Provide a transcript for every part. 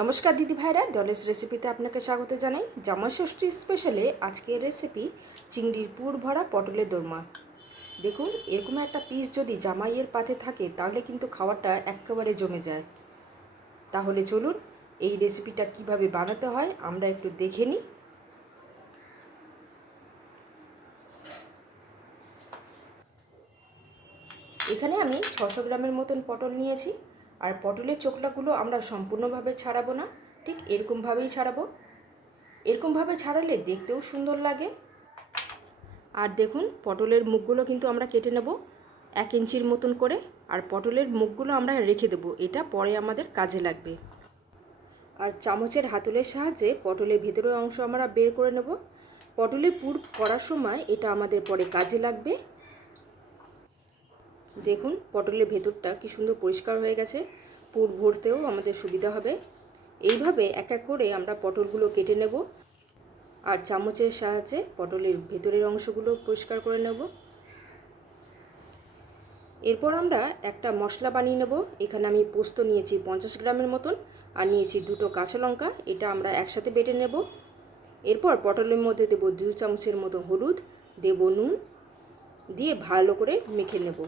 নমস্কার দিদি ভাইরা, ডলেস রেসিপিতে আপনাকে স্বাগত জানাই। জামাই ষষ্ঠী স্পেশালে আজকের রেসিপি চিংড়ির পুর ভরা পটলের দোরমা। দেখুন, এরকম একটা পিস যদি জামাইয়ের পাতে থাকে তাহলে কিন্তু খাওয়াটা একেবারে জমে যায়। তাহলে চলুন এই রেসিপিটা কিভাবে বানাতে হয় আমরা একটু দেখে নিই। এখানে আমি 600 গ্রামের মতন পটল নিয়েছি। আর পটলের চোখলাগুলো আমরা সম্পূর্ণভাবে ছাড়াবো না, ঠিক এরকমভাবেই ছাড়াবো। এরকমভাবে ছাড়ালে দেখতেও সুন্দর লাগে। আর দেখুন, পটলের মুখগুলো কিন্তু আমরা কেটে নেব 1 ইঞ্চির মতন করে। আর পটলের মুখগুলো আমরা রেখে দেবো, এটা পরে আমাদের কাজে লাগবে। আর চামচের হাতলের সাহায্যে পটলের ভেতরের অংশ আমরা বের করে নেব। পটলের পুর করার সময় এটা আমাদের পরে কাজে লাগবে। দেখুন, পটলের ভেতরটা কি সুন্দর পরিষ্কার হয়ে গেছে, পুর ভরতেও আমাদের সুবিধা হবে। এইভাবে এক এক করে আমরা পটলগুলো কেটে নেব আর চামচের সাহায্যে পটলের ভেতরের অংশগুলো পরিষ্কার করে নেব। এরপর আমরা একটা মশলা বানিয়ে নেব। এখানে আমি পোস্ত নিয়েছি 50 গ্রামের মতন, আর নিয়েছি 2টো কাঁচা লঙ্কা, এটা আমরা একসাথে বেটে নেব। এরপর পটলের মধ্যে দেব 2 চামচের মতো হলুদ, দেব নুন, দিয়ে ভালো করে মেখে নেব।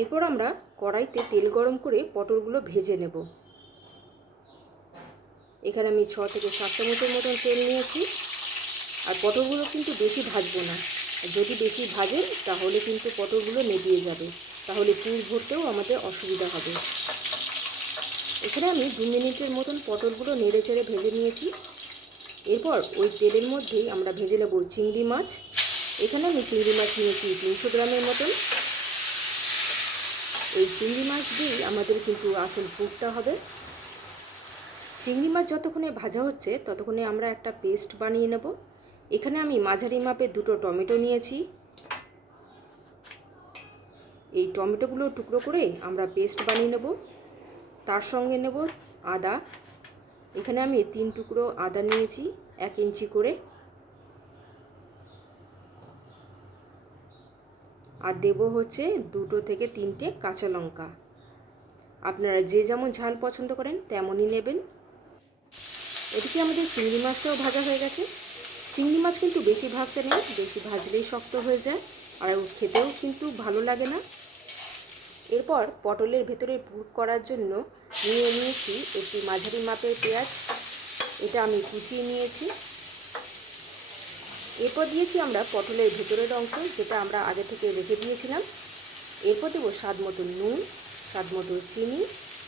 এরপর আমরা কড়াইতে তেল গরম করে পটলগুলো ভেজে নেব। এখানে আমি 6 থেকে 7 চামচের মতন তেল নিয়েছি। আর পটলগুলো কিন্তু বেশি ভাজবো না, যদি বেশি ভাজেন তাহলে কিন্তু পটলগুলো নেতিয়ে যাবে, তাহলে পুর ভরতেও আমাদের অসুবিধা হবে। এখানে আমি 2 মিনিটের মতন পটলগুলো নেড়ে চেড়ে ভেজে নিয়েছি। এরপর ওই তেলের মধ্যেই আমরা ভেজে নেব চিংড়ি মাছ। এখানে আমি চিংড়ি মাছ নিয়েছি 300 গ্রামের মতন। এই চিংড়ি মাছ দিয়েই আমাদের কিন্তু আসল পুরটা হবে। চিংড়ি মাছ যতক্ষণে ভাজা হচ্ছে ততক্ষণে আমরা একটা পেস্ট বানিয়ে নেব। এখানে আমি মাঝারি মাপের 2টো টমেটো নিয়েছি। এই টমেটোগুলো টুকরো করে আমরা পেস্ট বানিয়ে নেব। তার সঙ্গে নেব আদা। এখানে আমি 3 টুকরো আদা নিয়েছি 1 ইঞ্চি করে। আর দেব হচ্ছে 2 থেকে 3টে কাঁচা লঙ্কা। আপনারা যে যেমন ঝাল পছন্দ করেন তেমনই নেবেন। এদিকে আমাদের চিংড়ি মাছটাও ভাজা হয়ে গেছে। চিংড়ি মাছ কিন্তু বেশি ভাজতে নেই, বেশি ভাজলেই শক্ত হয়ে যায় আর খেতেও কিন্তু ভালো লাগে না। এরপর পটলের ভেতরে পুর করার জন্য নিয়েছি একটি মাঝারি মাপের পেঁয়াজ, এটা আমি কুচিয়ে নিয়েছি। এরপর দিয়েছি আমরা পটলের ভেতরের অংশ, যেটা আমরা আগে থেকে রেখে দিয়েছিলাম। এরপর দেবো স্বাদ মতো নুন, স্বাদ মতো চিনি,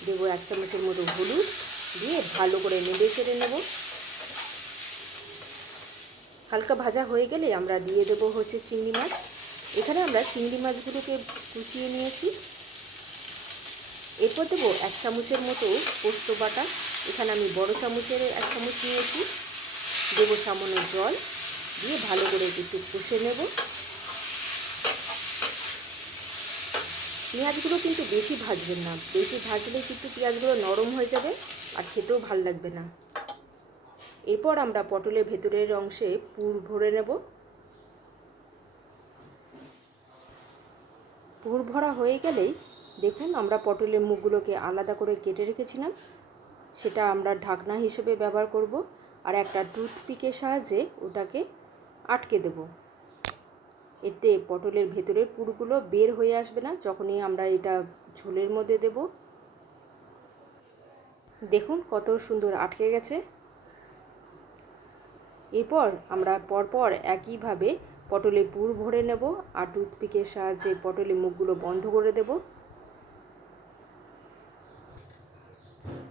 দেবো 1 চামচের মতো হলুদ, দিয়ে ভালো করে নেড়ে চেড়ে নেব। হালকা ভাজা হয়ে গেলে আমরা দিয়ে দেবো হচ্ছে চিংড়ি মাছ। এখানে আমরা চিংড়ি মাছগুলোকে কুচিয়ে নিয়েছি। এরপর দেবো 1 চামচের মতো পোস্ত বাটা। এখানে আমি বড় চামচের 1 চামচ নিয়েছি। দেবো সামান্য জল, দিয়ে ভালো করে একটু কষে নেব। পেঁয়াজগুলো কিন্তু বেশি ভাজবেন না, বেশি ভাজলে কিন্তু পেঁয়াজগুলো নরম হয়ে যাবে আর খেতেও ভালো লাগবে না। এরপর আমরা পটলের ভেতরের অংশে পুর ভরে নেব। পুর ভরা হয়ে গেলেই দেখুন, আমরা পটলের মুখগুলোকে আলাদা করে কেটে রেখেছিলাম, সেটা আমরা ঢাকনা হিসেবে ব্যবহার করব। আর একটা টুথপিকের সাহায্যে ওটাকে আটকে দেব। এতে পটলের ভেতরের পুরগুলো বের হয়ে আসবে না যখনই আমরা এটা ঝোলের মধ্যে দেব। দেখুন কত সুন্দর আটকে গেছে। এরপর আমরা পরপর একইভাবে পটলে পুর ভরে নেব আর টুথপিকের সাহায্যে পটলের মুখগুলো বন্ধ করে দেব।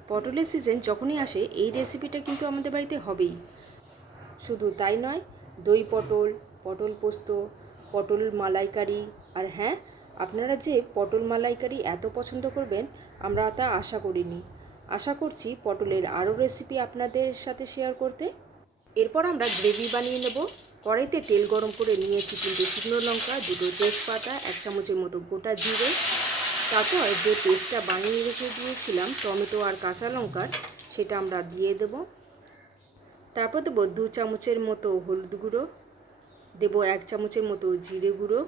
পটলের সিজন যখনই আসে এই রেসিপিটা কিন্তু আমাদের বাড়িতে হবেই। শুধু তাই নয়, দই পটল, পটল পোস্ত, পটল মালাইকারি, আর হ্যাঁ, আপনারা যে পটল মালাইকারি এত পছন্দ করবেন আমরা তা আশা করিনি। আশা করছি পটলের আরও রেসিপি আপনাদের সাথে শেয়ার করতে। এরপর আমরা গ্রেভি বানিয়ে নেব। কড়াইতে তেল গরম করে নিয়েছি 3টে শুকনো লঙ্কা, 2টো তেজপাতা, 1 চামচের মতো গোটা জিরে। তারপর যে পেস্টটা বানিয়ে রেখে দিয়েছিলাম টমেটো আর কাঁচা লঙ্কার, সেটা আমরা দিয়ে দেব। তারপর দেবো 2 চামচের মতো হলুদ গুঁড়ো, দেবো 1 চামচের মতো জিরে গুঁড়ো,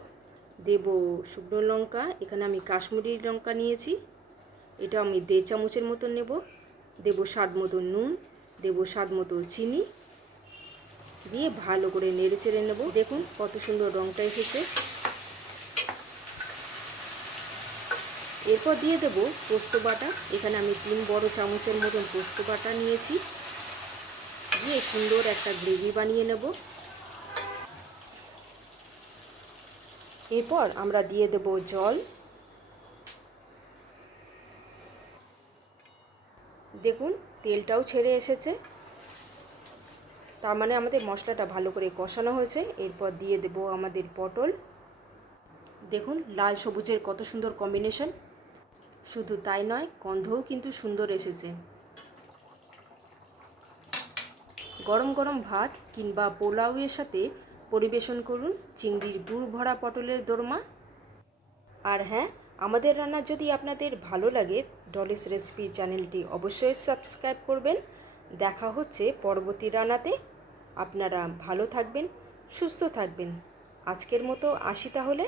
দেব শুকনো লঙ্কা, এখানে আমি কাশ্মীরি লঙ্কা নিয়েছি, এটা আমি 1.5 চামচের মতো নেব। দেব স্বাদ মতো নুন, দেব স্বাদ মতো চিনি, দিয়ে ভালো করে নেড়ে চেড়ে নেব। দেখুন কত সুন্দর রঙটা এসেছে। এরপর দিয়ে দেব পোস্ত বাটা, এখানে আমি 3 বড় চামচের মতন পোস্ত বাটা নিয়েছি, দিয়ে সুন্দর একটা গ্রেভি বানিয়ে নেব। এরপর আমরা দিয়ে দেব জল। দেখুন তেলটাও ছেড়ে এসেছে, তার মানে আমাদের মশলাটা ভালো করে কষানো হয়েছে। এরপর দিয়ে দেব আমাদের পটল। দেখুন লাল সবুজের কত সুন্দর কম্বিনেশন। শুধু তাই নয়, গন্ধও কিন্তু সুন্দর এসেছে। গরম গরম ভাত কিংবা পোলাওয়ের সাথে পরিবেশন করুন চিংড়ির পুর ভরা পটলের দোরমা। আর হ্যাঁ, আমাদের রান্না যদি আপনাদের ভালো লাগে, ডলিস রেসিপি চ্যানেলটি অবশ্যই সাবস্ক্রাইব করবেন। দেখা হচ্ছে পরবর্তী রান্নাতে। আপনারা ভালো থাকবেন, সুস্থ থাকবেন। আজকের মতো আসি তাহলে।